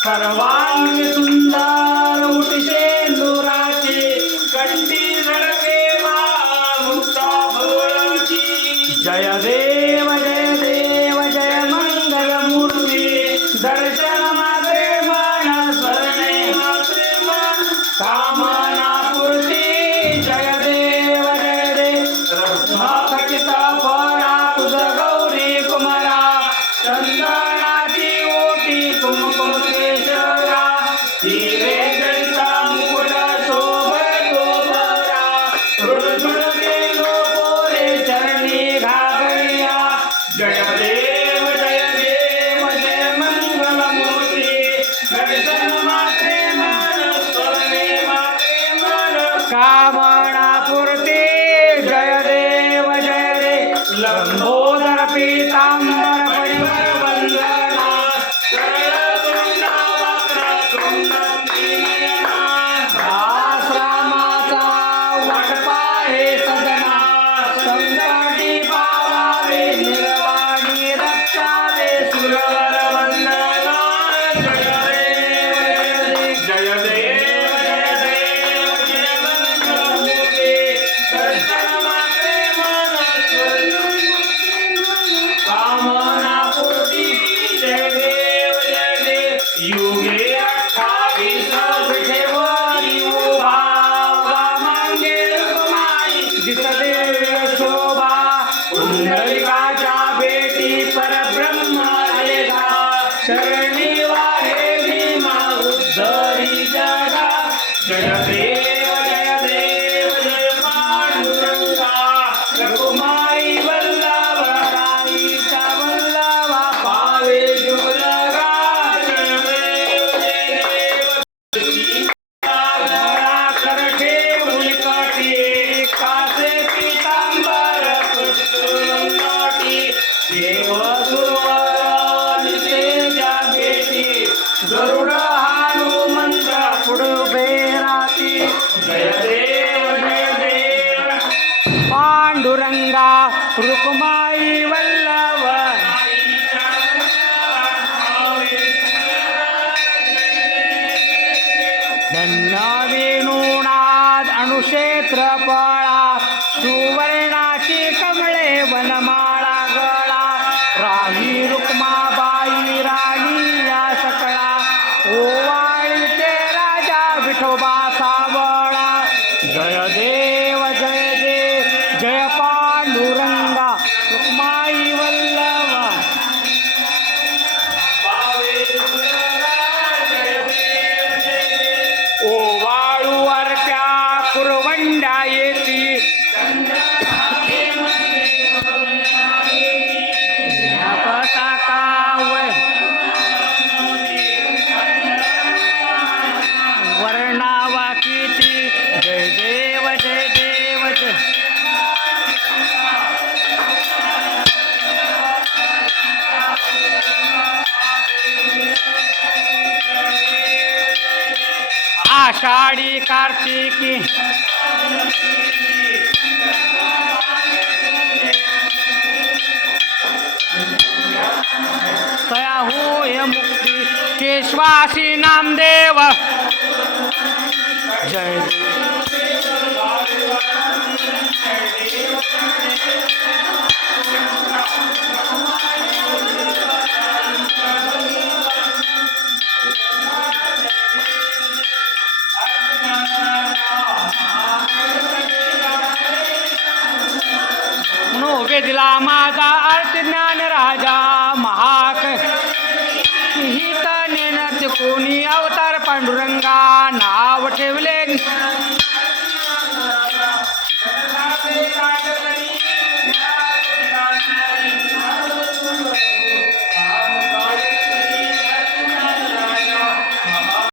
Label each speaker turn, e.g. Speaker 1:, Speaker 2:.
Speaker 1: सर्वांगी सुंदर उठशे दुराचे कंटी जय देव. शोभा बेटी पर ब्रह्मा റുക്മായി വല്ലവൻ. ധന്യാവേണൂണാദ് അണുക്ഷേത്രപാ आषाढ़ी कार्तिकी। तया हो मुक्ति? केशवासी नामदेव। जय। देव योग्य माझा अर्थ ज्ञान राजा. महाक हित नेनच कोणी अवतार पांडुरंगा नाव ठेवले.